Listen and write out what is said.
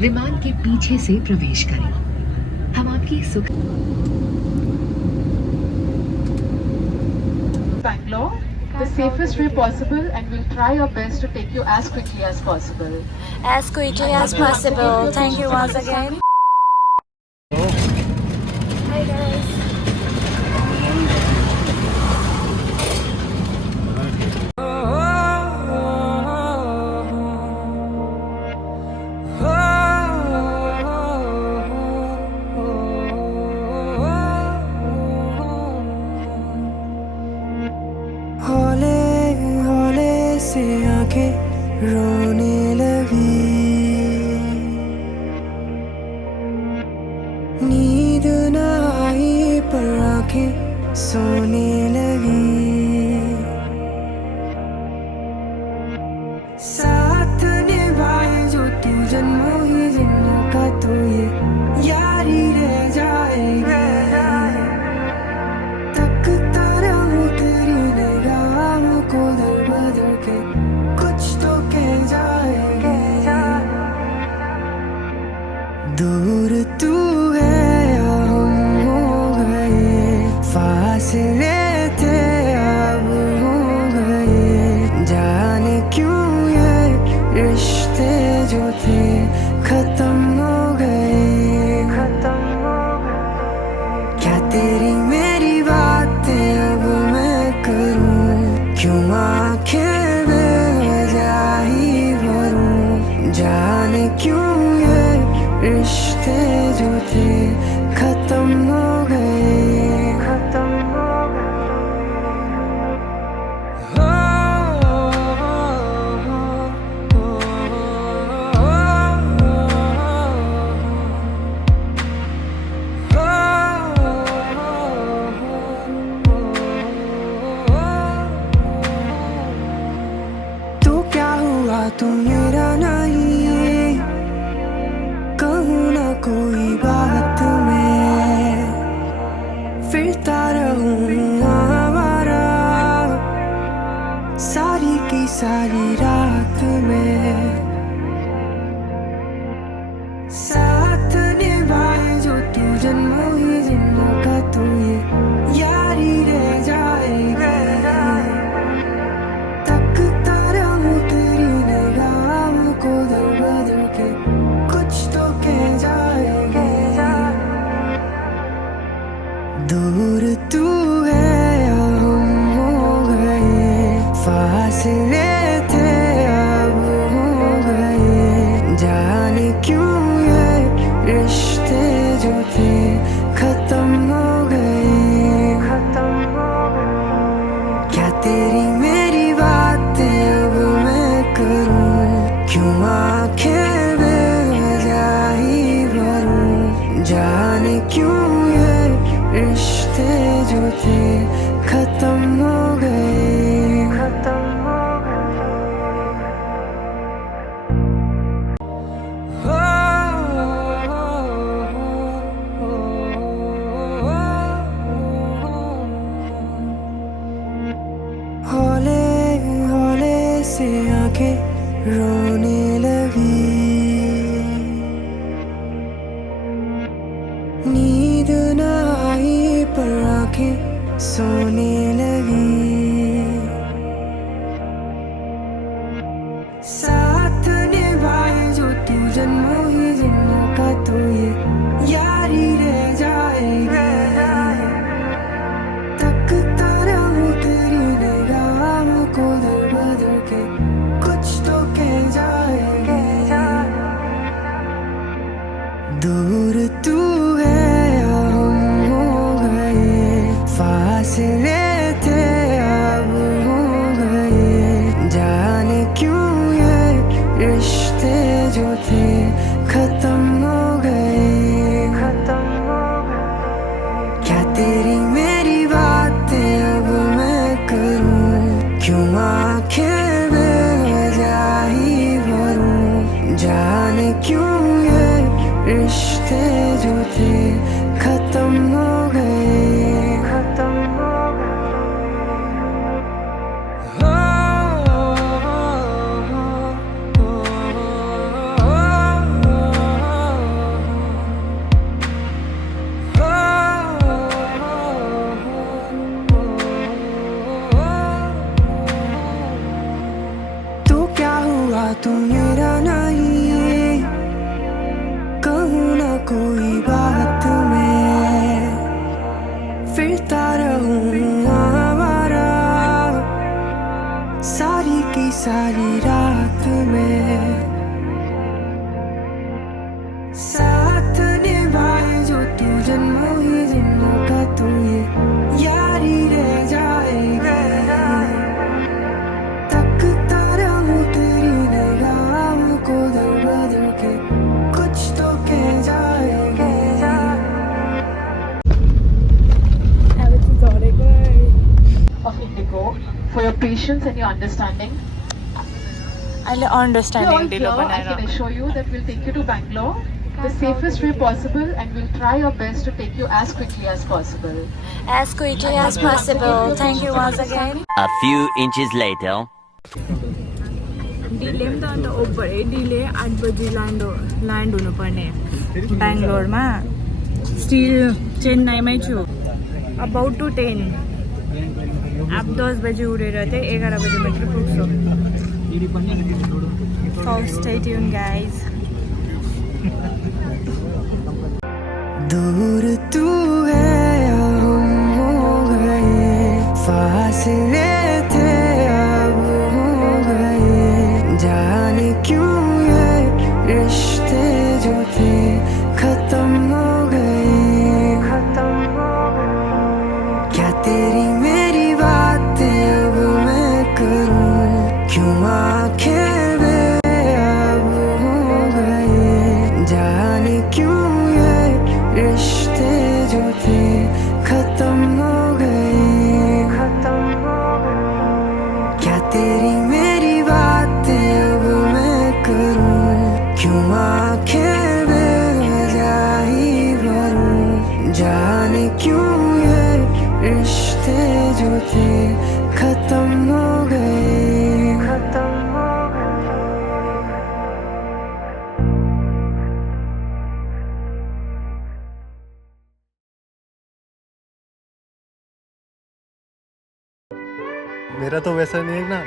विमान के पीछे से प्रवेश करें। हम आपकी सुख Bangalore the safest way possible, and we'll try our best to take you as quickly as possible. As quickly as possible. Thank you once again. Hi guys. हौले हौले से आंखें रोने लगी, नींद न आई पर आंखें सोने लगी। साथ निभाए जो तू जन्मों ही जन्मों का, तो ये यारी रह जाएगी। तकता रहूं तेरी निगाहों को दर बदर के, कुछ तो कह जाएगी। दूर तू है या हम हो गए, फासले थे अब हो गए। जाने क्यों ये रिश्ते जो थे खत्म हो गए, खत्म हो गए। क्या तेरी मेरी बातें अब मैं करूं, क्यों आंखें बेवजह ही भरूं। जाने क्यों ये रिश्ते जो थे खत्म हो गए, खत्म हो गए। तो क्या हुआ तू मेरा नहीं, कहूँ ना कोई बात में, फिरता रहूँ आवारा सारी की सारी रात में। साथ निभाए जो तू जन्मों ही जन्मों का, तो ये यारी रह जाएगी। तकता रहूं तेरी निगाहों को दर बदर के, कुछ तो कह जाएगी। दूर तू है या हम हो गए, फासले थे अब हो गए। जाने क्यों ये रिश्ते जो थे खत्म हो गए, खत्म हो गए। क्या तेरी मेरी बातें अब मैं करूं, क्यों आंखें बेवजह ही भरूं। जाने क्यों ये रिश्ते जो थे खत्म हो गए, खत्म हो गए। हौले हौले से आंखें रोने लगी, नींद न आई पर आंखें सोने लगी। साथ निभाए जो तू जन्मों ही जन्मों का, तो ये यारी रह जाएगी। तकता रहूं तेरी निगाहों को दर बदर के, कुछ तो कह जाएगी। दूर तू है या हम हो गए, फासले थे अब हो गए। जाने क्यों ये रिश्ते जो थे खत्म हो गए, खत्म हो गए। क्या तेरी मेरी बातें अब मैं करूं, क्यों आंखें बेवजह ही भरूं। जाने क्यों ये रिश्ते जो थे खत्म हो गए, खत्म हो गए। patience and your understanding. अहिले If you're all understanding here, ढिलो I बनाएर can assure you that we'll take you to Bangalore the safest way possible, and we'll try our best to take you as quickly as possible. as quickly as possible. Thank you once again. A few inches later. Delay पनि त अन्त ओभरै delay 8 बजी land हुनुपर्ने बेङ्गलोरमा still चेन्नाईमै छु about to 10 अब 10 बजी उडेर चाहिँ 11 बजी मात्रै पुग्छु सो स्टे ट्युन गाइज दूर तू है अब हम हो गए फासले थे अब हो गए जाने क्यों ये रिश्ते जो थे खत्म हो गए क्या तेरी मेरी बातें अब मैं करूं क्यों आंखें बेअब हो गए जाने क्यों ये रिश्ते जो थे खत्म हो गए क्या तेरी मेरी बातें अब मैं करूं क्यों आंखें बेवजह ही भरूं जाने क्यों ये रिश्ते जो थे खत्म हो गए मेरा तो वैसा नहीं है ना।